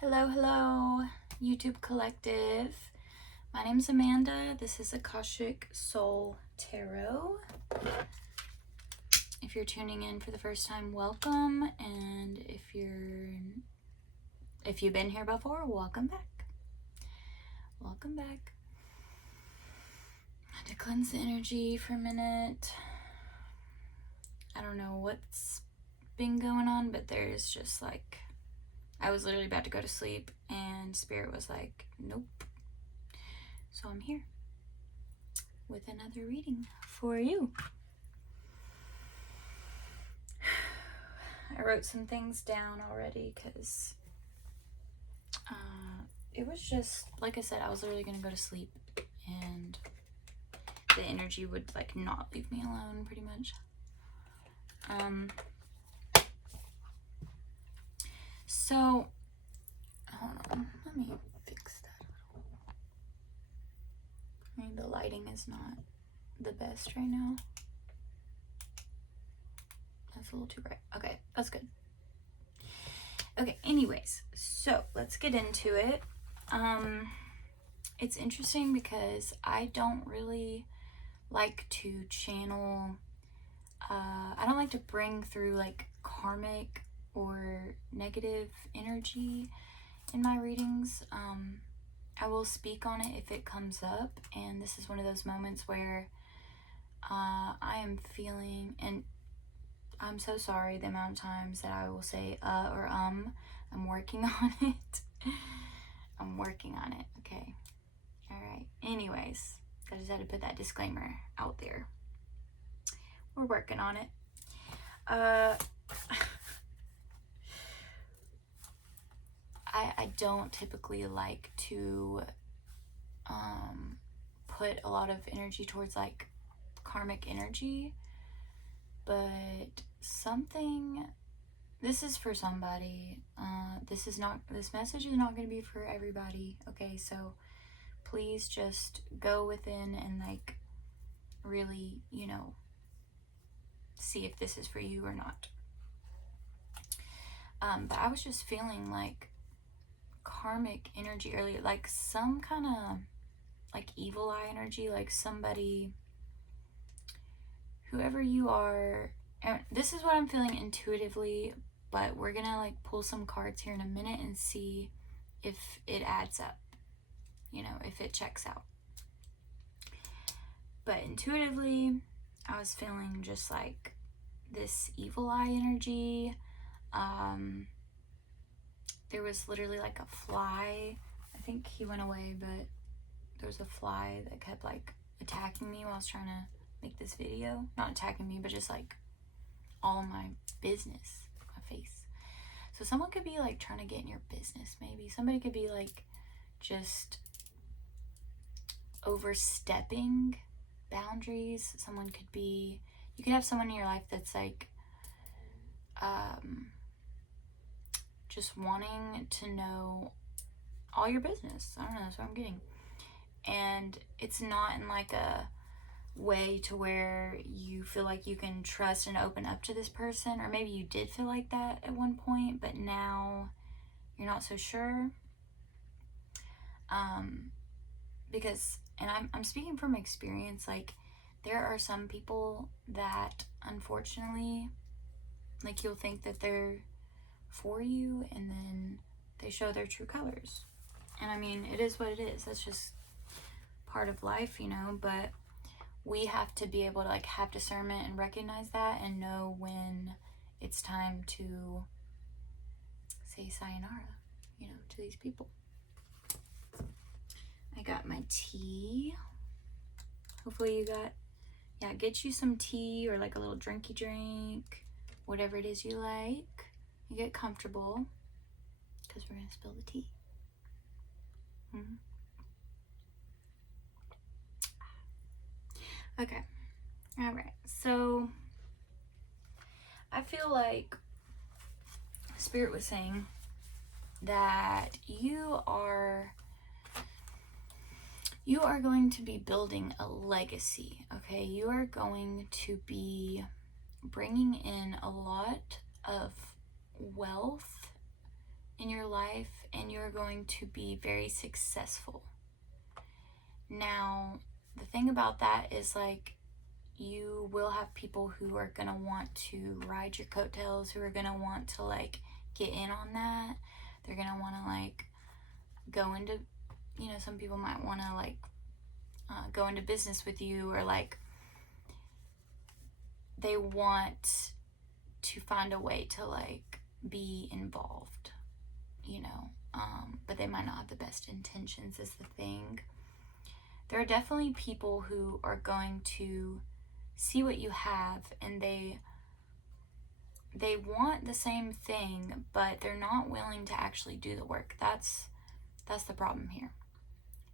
Hello, hello, YouTube Collective. My name's Amanda. This is Akashic Soul Tarot. If you're tuning in for the first time, welcome. And if you've been here before, welcome back. Welcome back. I had to cleanse the energy for a minute. I don't know what's been going on, but there's just like, I was literally about to go to sleep and Spirit was like, nope. So I'm here with another reading for you. I wrote some things down already because it was just, like I said, I was literally going to go to sleep and the energy would like not leave me alone pretty much. So, hold on, let me fix that. I mean, the lighting is not the best right now. That's a little too bright. Okay, that's good. Okay, anyways, so let's get into it. It's interesting because I don't really like to channel, I don't like to bring through like karmic or negative energy in my readings. I will speak on it if it comes up, and this is one of those moments where I am feeling, and I'm so sorry the amount of times that I will say or I'm working on it. I'm working on it, okay? All right, anyways, I just had to put that disclaimer out there. We're working on it. I don't typically like to put a lot of energy towards like karmic energy, but this is for somebody. This message is not going to be for everybody, okay? So please just go within and like really, see if this is for you or not. But I was just feeling like karmic energy earlier, like some kind of like evil eye energy, like somebody, whoever you are. And this is what I'm feeling intuitively, but we're gonna like pull some cards here in a minute and see if it adds up, if it checks out. But intuitively, I was feeling just like this evil eye energy. There was literally like a fly. I think he went away, but there was a fly that kept like attacking me while I was trying to make this video. Not attacking me, but just like all of my business, my face. So someone could be like trying to get in your business, maybe. Somebody could be like just overstepping boundaries. Someone could be, you could have someone in your life that's like just wanting to know all your business. I don't know, that's what I'm getting. And it's not in like a way to where you feel like you can trust and open up to this person, or maybe you did feel like that at one point, but now you're not so sure. Because, and I'm speaking from experience, like there are some people that unfortunately, like you'll think that they're for you and then they show their true colors. And I mean, it is what it is. That's just part of life, but we have to be able to like have discernment and recognize that and know when it's time to say sayonara, to these people. I got my tea. Hopefully you got, get you some tea or like a little drinky drink, whatever it is you like. You get comfortable because we're going to spill the tea. Okay. All right. So I feel like Spirit was saying that you are going to be building a legacy, okay? You are going to be bringing in a lot of wealth in your life, and you're going to be very successful. Now, the thing about that is, like, you will have people who are going to want to ride your coattails, who are going to want to, like, get in on that. They're going to want to, like, go into, you know, some people might want to, like, go into business with you, or, like, they want to find a way to, like, be involved, you know, but they might not have the best intentions is the thing. There are definitely people who are going to see what you have, and they want the same thing, but they're not willing to actually do the work. That's the problem here.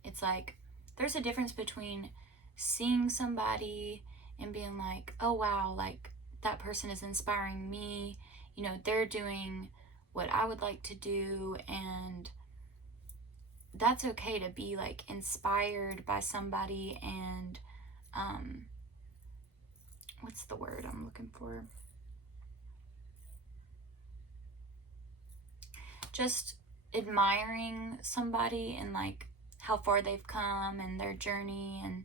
It's like, there's a difference between seeing somebody and being like, oh wow, like, that person is inspiring me, you know, they're doing what I would like to do, and that's okay to be, like, inspired by somebody, and what's the word I'm looking for? Just admiring somebody and, like, how far they've come and their journey, and,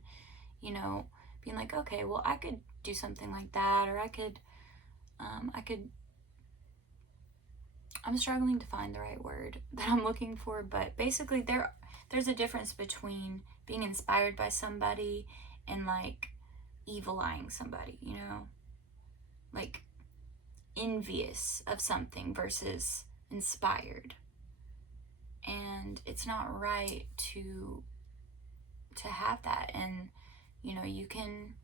you know, being like, okay, well, I could do something like that, or I could I'm struggling to find the right word that I'm looking for, but basically there's a difference between being inspired by somebody and, like, evil eyeing somebody, you know, like, envious of something versus inspired. And it's not right to have that. And, you know, you can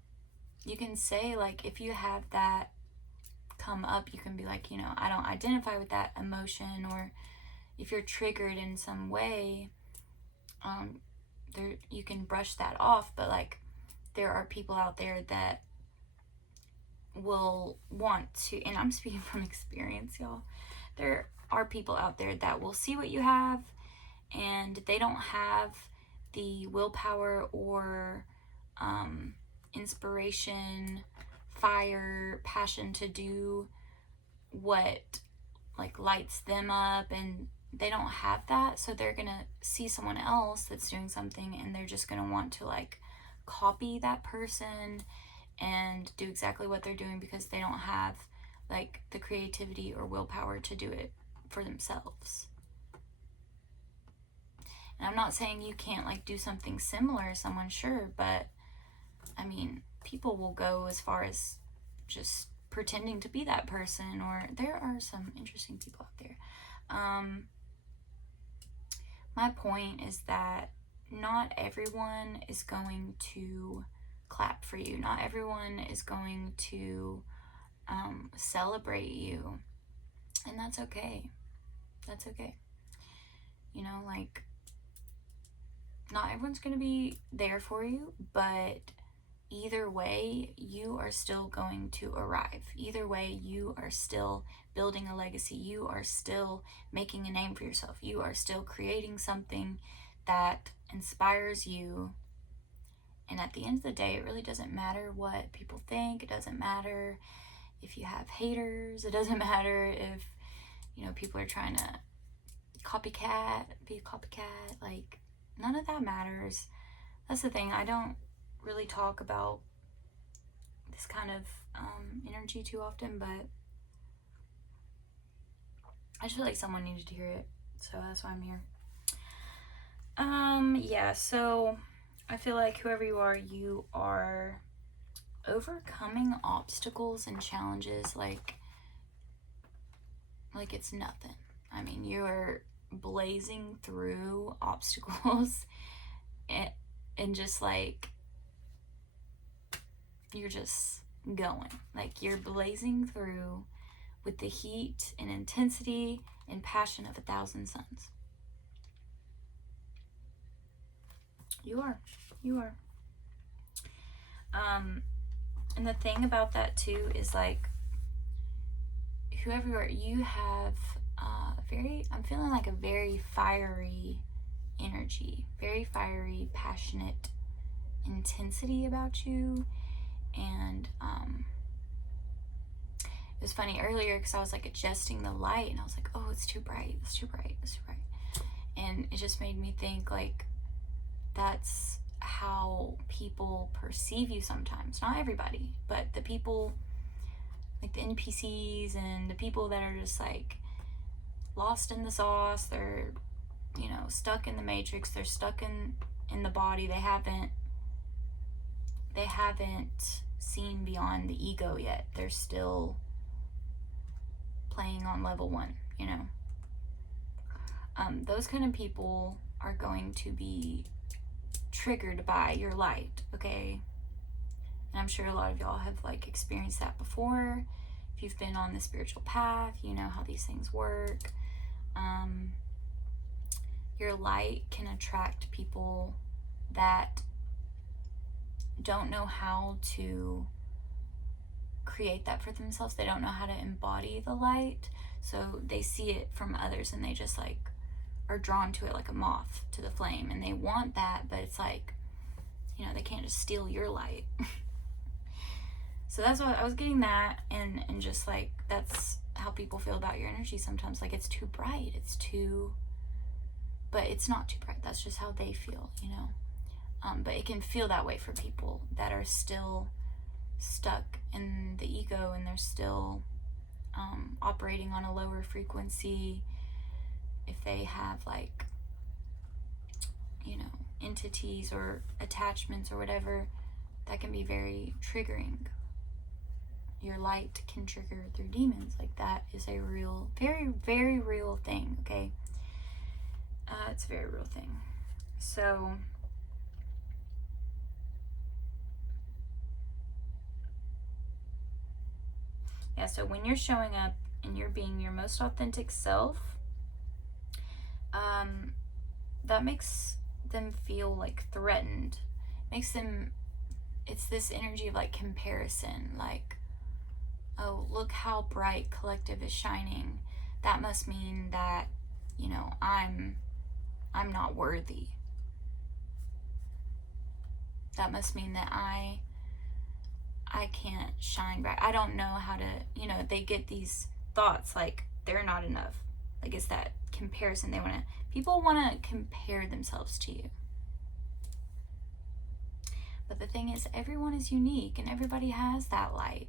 say, like, if you have that come up, you can be like, you know, I don't identify with that emotion, or if you're triggered in some way, there, you can brush that off. But, like, there are people out there that will want to, and I'm speaking from experience, y'all, there are people out there that will see what you have, and they don't have the willpower or inspiration, fire, passion to do what, like, lights them up, and they don't have that. So they're gonna see someone else that's doing something, and they're just gonna want to, like, copy that person and do exactly what they're doing, because they don't have, like, the creativity or willpower to do it for themselves. And I'm not saying you can't, like, do something similar to someone, sure, but I mean, people will go as far as just pretending to be that person, or there are some interesting people out there. My point is that not everyone is going to clap for you. Not everyone is going to celebrate you, and that's okay. That's okay. You know, like, not everyone's going to be there for you, but either way, you are still going to arrive. Either way, you are still building a legacy. You are still making a name for yourself. You are still creating something that inspires you. And at the end of the day, it really doesn't matter what people think. It doesn't matter if you have haters. It doesn't matter if, you know, people are trying to be a copycat. Like, none of that matters. That's the thing. I don't really talk about this kind of energy too often, but I just feel like someone needed to hear it, so that's why I'm here. Yeah, so I feel like whoever you are overcoming obstacles and challenges like it's nothing. I mean, you're blazing through obstacles and just, like, you're just going. Like, you're blazing through with the heat and intensity and passion of 1,000 suns. You are. And the thing about that too is, like, whoever you are, you have I'm feeling like a very fiery energy, very fiery, passionate intensity about you. And was funny earlier because I was like adjusting the light and I was like, oh, it's too bright, it's too bright, it's too bright. And it just made me think, like, that's how people perceive you sometimes. Not everybody, but the people, like the NPCs and the people that are just like lost in the sauce. They're, you know, stuck in the matrix. They're stuck in the body. They haven't seen beyond the ego yet. They're still playing on level 1, you know. Those kind of people are going to be triggered by your light, okay? And I'm sure a lot of y'all have like experienced that before. If you've been on the spiritual path, you know how these things work. Your light can attract people that don't know how to create that for themselves. They don't know how to embody the light, so they see it from others and they just like are drawn to it like a moth to the flame, and they want that, but it's like, you know, they can't just steal your light. So that's what I was getting, that, and just like, that's how people feel about your energy sometimes. Like, it's too bright, it's too, but it's not too bright. That's just how they feel, you know. But it can feel that way for people that are still stuck in the ego and they're still operating on a lower frequency. If they have like, you know, entities or attachments or whatever, that can be very triggering. Your light can trigger through demons. Like, that is a real, very, very real thing, okay? It's a very real thing. So, yeah, so when you're showing up and you're being your most authentic self, that makes them feel like threatened. Makes them, it's this energy of like comparison, like, oh, look how bright collective is shining. That must mean that, you know, I'm not worthy. That must mean that I can't shine bright. I don't know how to, you know, they get these thoughts like they're not enough. Like, it's that comparison. People want to compare themselves to you. But the thing is, everyone is unique and everybody has that light.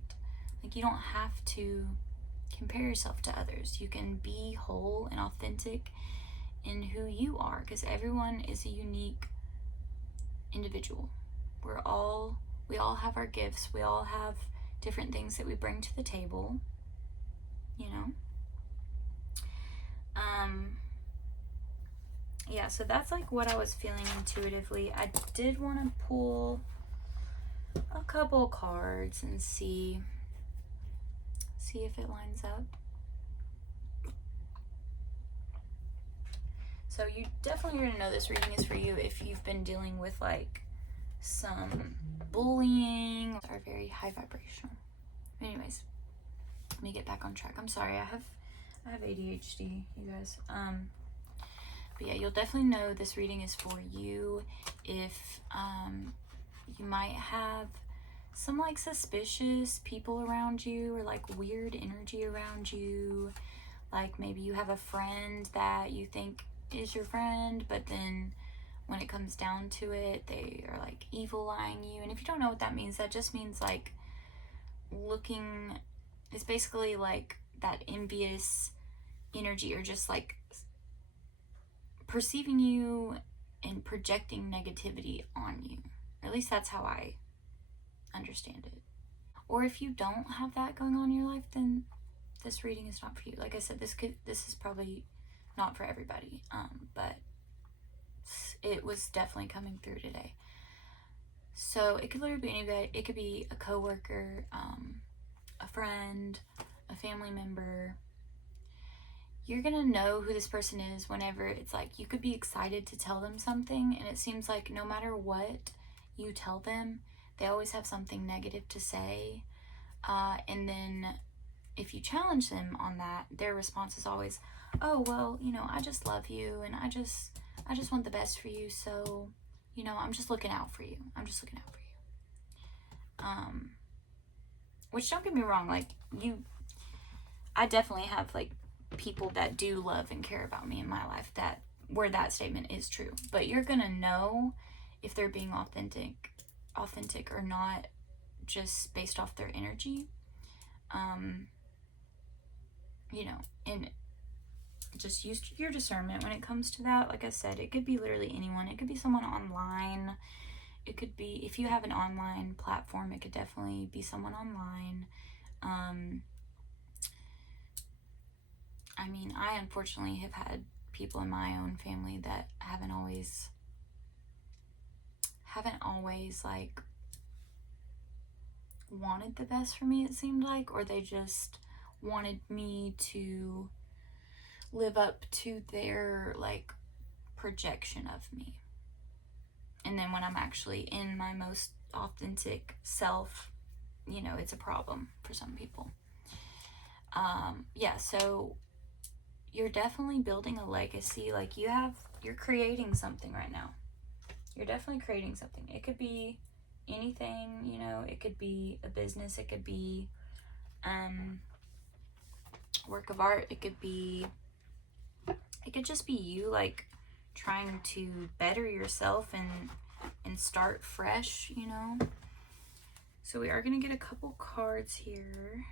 Like, you don't have to compare yourself to others. You can be whole and authentic in who you are, because everyone is a unique individual. We all have our gifts. We all have different things that we bring to the table, you know. Yeah, so that's like what I was feeling intuitively. I did want to pull a couple cards and see if it lines up. So you definitely are going to know this reading is for you if you've been dealing with like some bullying or very high vibrational. Anyways, let me get back on track. I'm sorry, I have ADHD, you guys. But yeah, you'll definitely know this reading is for you if you might have some like suspicious people around you, or like weird energy around you. Like, maybe you have a friend that you think is your friend, but then when it comes down to it, they are like evil eyeing you. And if you don't know what that means, that just means like looking, it's basically like that envious energy, or just like perceiving you and projecting negativity on you. Or at least that's how I understand it. Or if you don't have that going on in your life, then this reading is not for you. Like I said, this is probably not for everybody, but it was definitely coming through today. So it could literally be anybody. It could be a coworker, a friend, a family member. You're gonna know who this person is whenever it's like, you could be excited to tell them something, and it seems like no matter what you tell them, they always have something negative to say. And then if you challenge them on that, their response is always, oh, well, you know, I just love you, and I just want the best for you, so, you know, I'm just looking out for you. I'm just looking out for you. Which, don't get me wrong, like, I definitely have like people that do love and care about me in my life, that where that statement is true. But you're gonna know if they're being authentic or not, just based off their energy. You know, and just use your discernment when it comes to that. Like I said, it could be literally anyone. It could be someone online. It could be, if you have an online platform, it could definitely be someone online. I mean, I unfortunately have had people in my own family that haven't always like wanted the best for me, it seemed like, or they just wanted me to live up to their like projection of me. And then when I'm actually in my most authentic self, you know, it's a problem for some people. Yeah, so you're definitely building a legacy. Like you're creating something right now. You're definitely creating something. It could be anything, you know, it could be a business, it could be work of art, it could just be you like trying to better yourself and start fresh, you know. So we are going to get a couple cards here.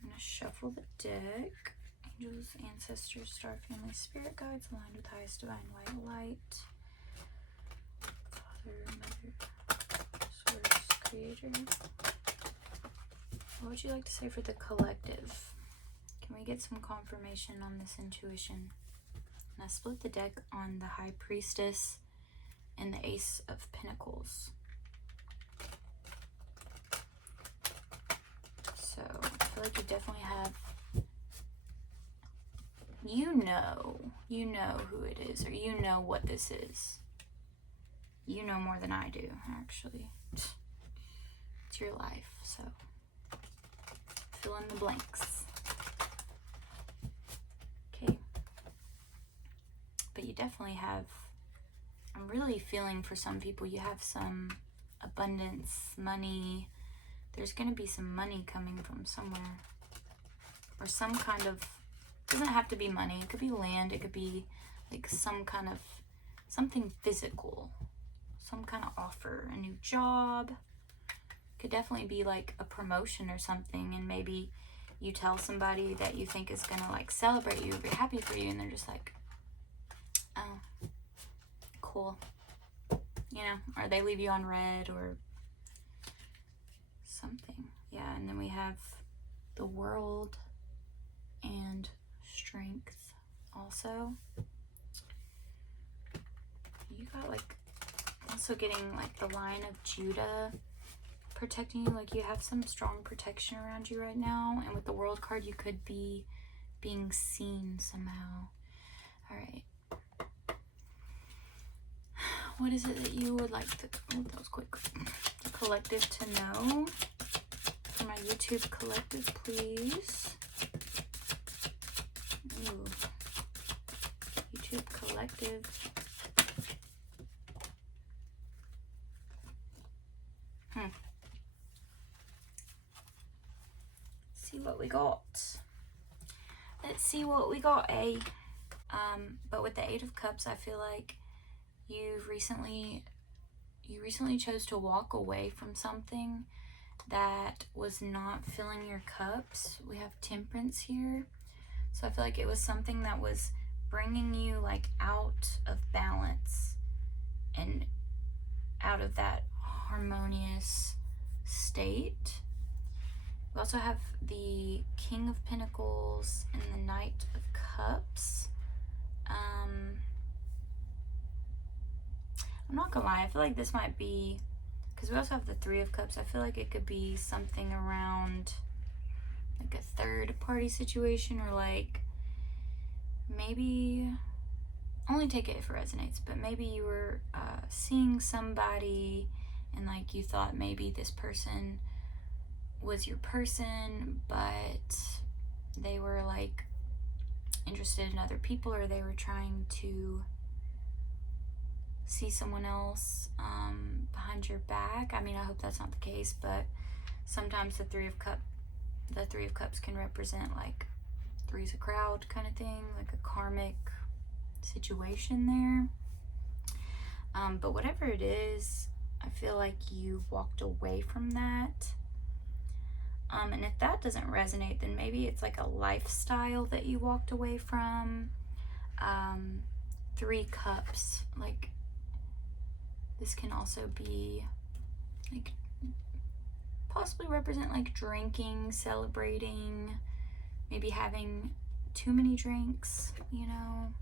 I'm going to shuffle the deck. Angels, ancestors, star family, spirit guides, aligned with highest divine white light. Father, mother, source, creator. What would you like to say for the collective? Can we get some confirmation on this intuition? And I split the deck on the High Priestess and the Ace of Pentacles. So I feel like you definitely have, you know who it is, or you know what this is. You know more than I do, actually. It's your life, so fill in the blanks. Okay. But you definitely have, I'm really feeling for some people, you have some abundance, money. There's going to be some money coming from somewhere. Or some kind of, doesn't have to be money. It could be land. It could be like some kind of, something physical. Some kind of offer, a new job. Could definitely be like a promotion or something, and maybe you tell somebody that you think is gonna like celebrate you or be happy for you, and they're just like, oh, cool, you know, or they leave you on red or something. Yeah, and then we have the World and Strength also. You got like, also getting like the Lion of Judah protecting you. Like you have some strong protection around you right now, and with the World card you could be being seen somehow. All right, what is it that you would like to, oh, that was quick, the collective to know? For my YouTube collective, please. Ooh. YouTube collective. See what we got. Let's see what we got, but with the Eight of Cups, I feel like you recently chose to walk away from something that was not filling your cups. We have Temperance here. So I feel like it was something that was bringing you like out of balance and out of that harmonious state. We also have the King of Pentacles and the Knight of Cups. I'm not gonna lie, I feel like this might be, because we also have the Three of Cups, I feel like it could be something around like a third party situation, or like maybe, only take it if it resonates, but maybe you were seeing somebody and like you thought maybe this person was your person, but they were like interested in other people, or they were trying to see someone else behind your back. I mean, I hope that's not the case, but sometimes the Three of Cups the Three of Cups can represent like three's a crowd kind of thing, like a karmic situation there. But whatever it is, I feel like you walked away from that. And if that doesn't resonate, then maybe it's like a lifestyle that you walked away from. Three Cups, like this can also be like possibly represent like drinking, celebrating, maybe having too many drinks, you know.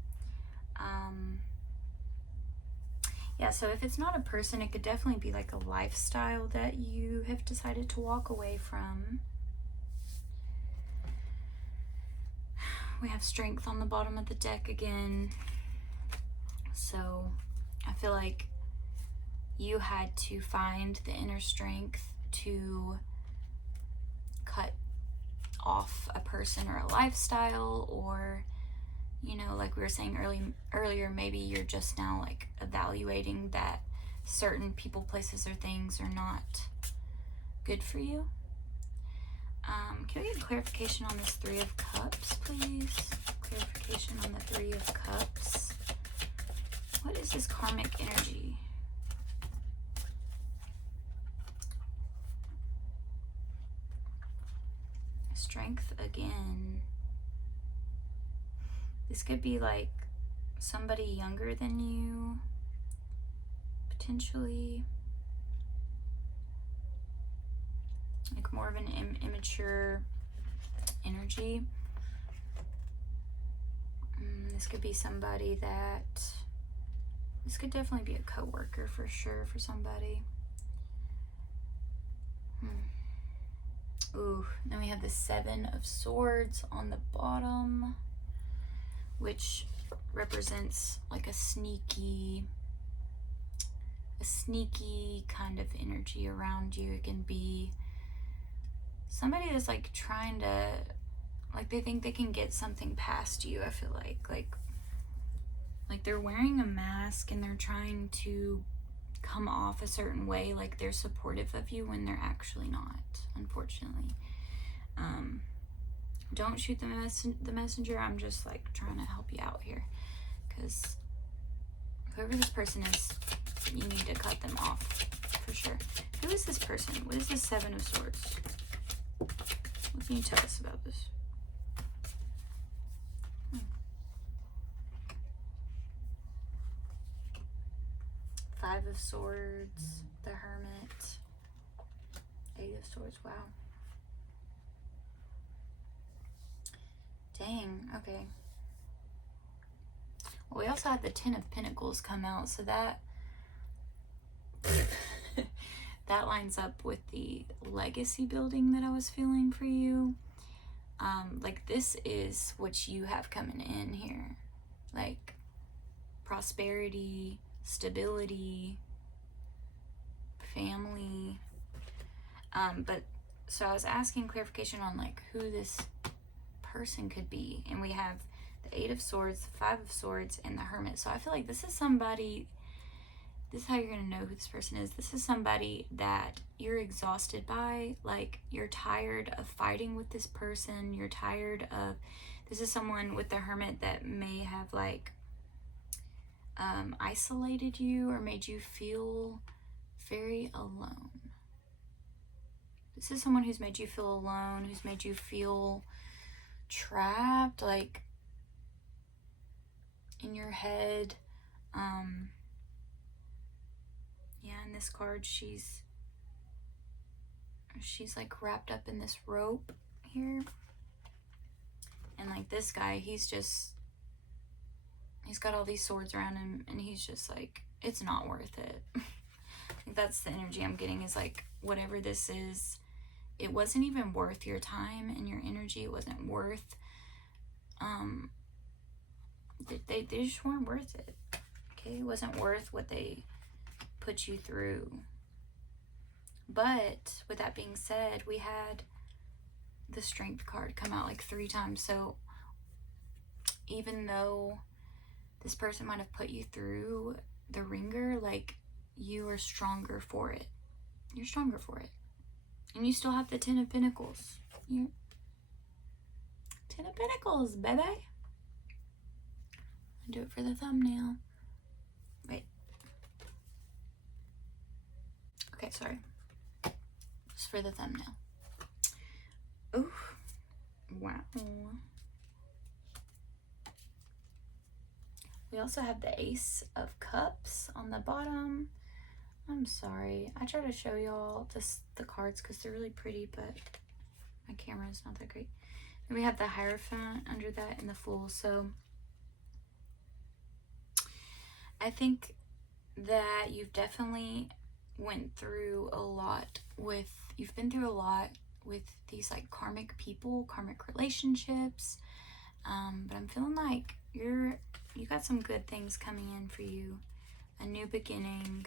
Yeah, so if it's not a person, it could definitely be like a lifestyle that you have decided to walk away from. We have Strength on the bottom of the deck again. So I feel like you had to find the inner strength to cut off a person or a lifestyle, or, you know, like we were saying earlier, maybe you're just now like evaluating that certain people, places, or things are not good for you. Can we get clarification on this Three of Cups, please? Clarification on the Three of Cups. What is this karmic energy? Strength again. This could be like somebody younger than you, potentially. Like more of an immature energy. This could be somebody that, this could definitely be a coworker for sure for somebody. Ooh, then we have the Seven of Swords on the bottom, which represents like a sneaky kind of energy around you. It can be somebody that's like trying to, like they think they can get something past you. I feel like they're wearing a mask and they're trying to come off a certain way, like they're supportive of you when they're actually not, unfortunately. Don't shoot the messenger. I'm just like trying to help you out here, because whoever this person is, you need to cut them off for sure. Who is this person? What is the Seven of Swords? What can you tell us about this? Five of Swords, the Hermit, Eight of Swords. Wow. Dang, okay. Well, we also had the Ten of Pentacles come out, so that that lines up with the legacy building that I was feeling for you. Like this is what you have coming in here, like prosperity, stability, family. But so I was asking clarification on like who this person could be, and we have the Eight of Swords, the Five of Swords, and the Hermit. So I feel like this is somebody, this is how you're gonna know who this person is. This is somebody that you're exhausted by, like you're tired of fighting with this person, you're tired of, this is someone with the Hermit that may have like isolated you or made you feel very alone. This is someone who's made you feel alone, who's made you feel trapped, like in your head. Yeah, in this card, she's like wrapped up in this rope here. And like this guy, he's got all these swords around him, and he's just like, it's not worth it. I think that's the energy I'm getting, is like, whatever this is, it wasn't even worth your time and your energy. It wasn't worth, they just weren't worth it. Okay, it wasn't worth what they put you through. But with that being said, we had the Strength card come out like 3 times. So even though this person might have put you through the ringer, like you are stronger for it. You're stronger for it. And you still have the Ten of Pentacles. You're 10 of Pentacles, baby. I'll do it for the thumbnail. Wait. Okay, sorry. Just for the thumbnail. Ooh. Wow. We also have the Ace of Cups on the bottom. I'm sorry. I try to show y'all the cards because they're really pretty, but my camera is not that great. Then we have the Hierophant under that and the Fool. So I think that you've definitely went through a lot with, you've been through a lot with these like karmic people, karmic relationships. But I'm feeling like you got some good things coming in for you. A new beginning,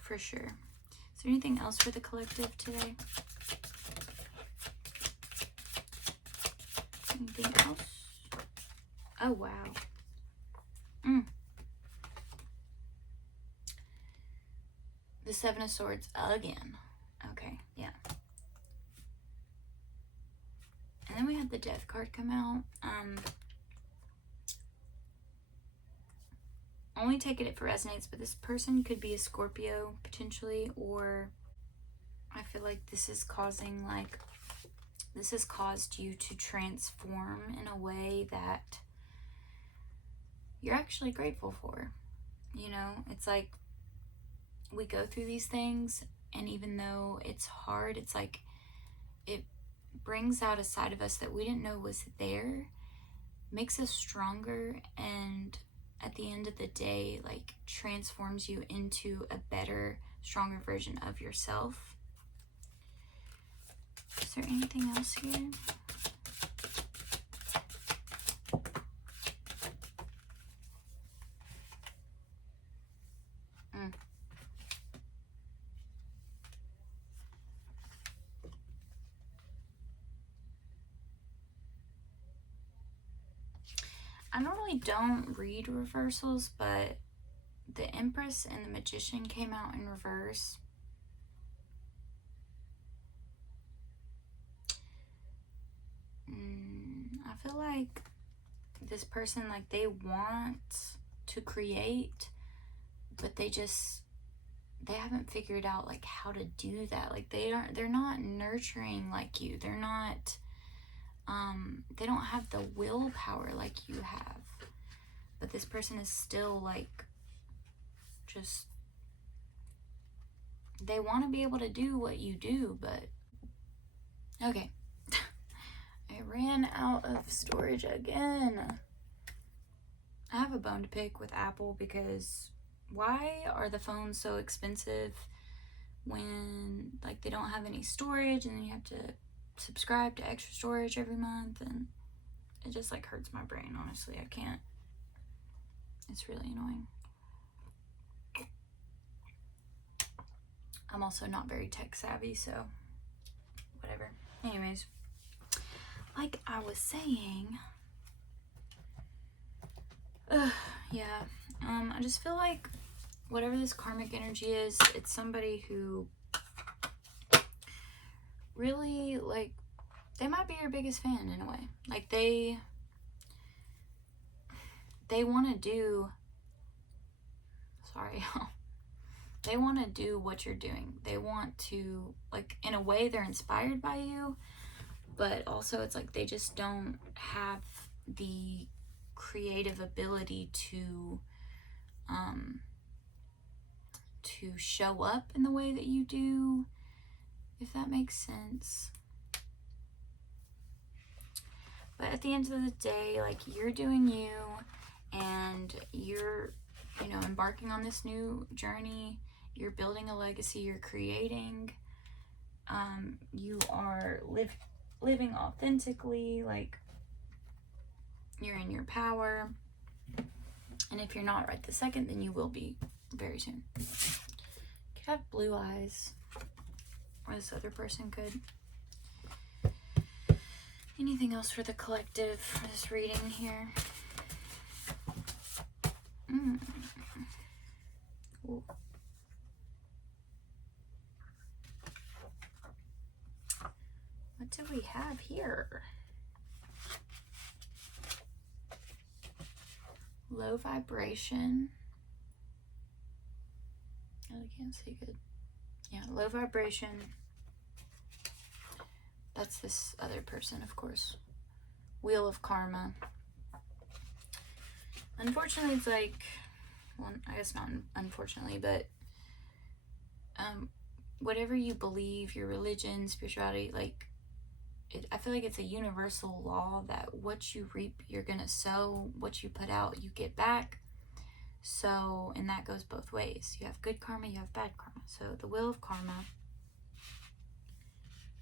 for sure. Is there anything else for the collective today? Anything else? Oh, wow. The Seven of Swords again. Okay, yeah. And then we had the Death card come out. Only take it if it resonates, but this person could be a Scorpio, potentially, or I feel like this is causing, like, this has caused you to transform in a way that you're actually grateful for. You know, it's like we go through these things, and even though it's hard, it's like it brings out a side of us that we didn't know was there, makes us stronger, and at the end of the day, like, transforms you into a better, stronger version of yourself. Is there anything else here? I normally don't read reversals, but the Empress and the Magician came out in reverse. I feel like this person, like, they want to create, but they haven't figured out, like, how to do that. Like, they're not nurturing like you. They're not, they don't have the willpower like you have. But this person is still, like, just, they want to be able to do what you do, but, okay. I ran out of storage again. I have a bone to pick with Apple because why are the phones so expensive when, like, they don't have any storage, and then you have to subscribe to extra storage every month, and it just, like, hurts my brain, honestly. I can't. It's really annoying. I'm also not very tech savvy, so whatever. Anyways, like I was saying, yeah, I just feel like whatever this karmic energy is, it's somebody who really, like, they might be your biggest fan in a way. Like, they want to do, sorry, they want to do what you're doing. They want to, like, in a way, they're inspired by you, but also it's like they just don't have the creative ability to show up in the way that you do, if that makes sense. But at the end of the day, like, you're doing you, and you're, you know, embarking on this new journey. You're building a legacy. You're creating. You are living authentically. Like, you're in your power. And if you're not right this second, then you will be very soon. Could have blue eyes, or this other person could. Anything else for the collective for this reading here? Ooh. do we have here? Low vibration. Oh, I can't see good. Yeah, low vibration. That's this other person, of course. Wheel of Karma. Unfortunately, it's like, well, I guess not unfortunately, but whatever you believe, your religion, spirituality, like, I feel like it's a universal law that what you reap, you're gonna sow. What you put out, you get back. So, and that goes both ways. You have good karma, you have bad karma. So the Wheel of Karma.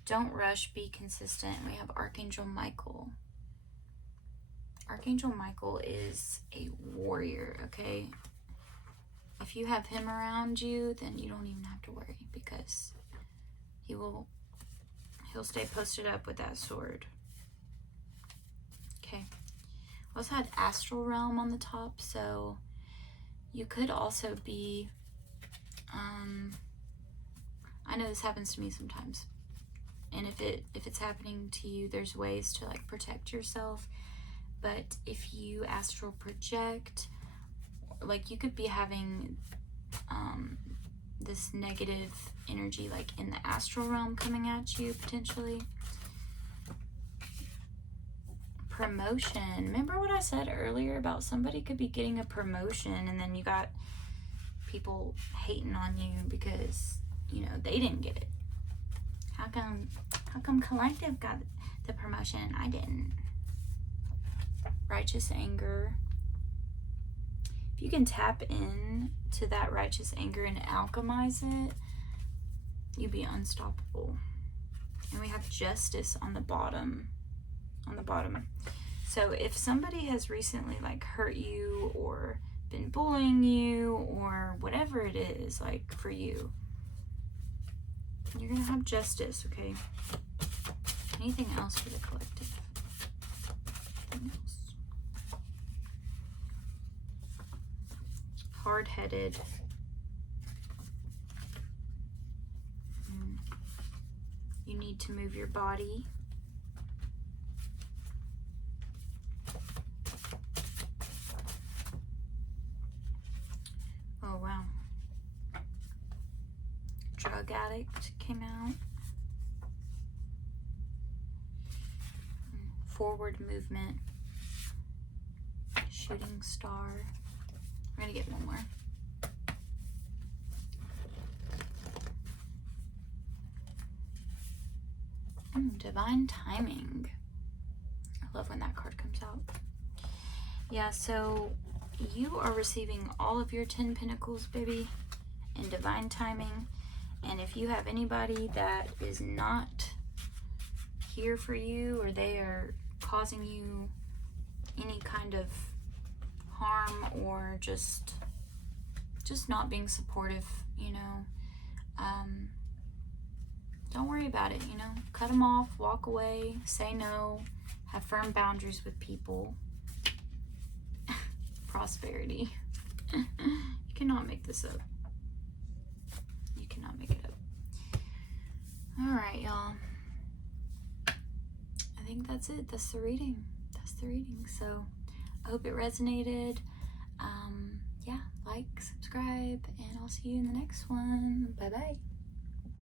Don't rush, be consistent. We have Archangel Michael. Archangel Michael is a warrior, okay? If you have him around you, then you don't even have to worry, because he'll stay posted up with that sword. Okay. We also had Astral Realm on the top, so you could also be, I know this happens to me sometimes, and if it's happening to you, there's ways to like protect yourself. But if you astral project, like you could be having this negative energy like in the astral realm coming at you potentially. Promotion. Remember what I said earlier about somebody could be getting a promotion and then you got people hating on you because, you know, they didn't get it. How come Collective got the promotion and I didn't? Righteous anger. If you can tap in to that righteous anger and alchemize it, you'd be unstoppable. And we have Justice on the bottom. So if somebody has recently like hurt you or been bullying you or whatever it is like for you, you're gonna have justice, okay? Anything else for the collective? Anything else? Hard-headed. You need to move your body. Oh, wow. Drug addict came out. Forward movement. Shooting star. We're gonna get one more. Divine timing. I love when that card comes out. Yeah, so you are receiving all of your 10 Pentacles, baby, in divine timing. And if you have anybody that is not here for you, or they are causing you any kind of harm, or just not being supportive, you know, don't worry about it, you know. Cut them off, walk away, say no, have firm boundaries with people. Prosperity. You cannot make this up. You cannot make it up. All right, y'all. I think that's it. That's the reading. So I hope it resonated. Yeah, like, subscribe, and I'll see you in the next one. Bye-bye.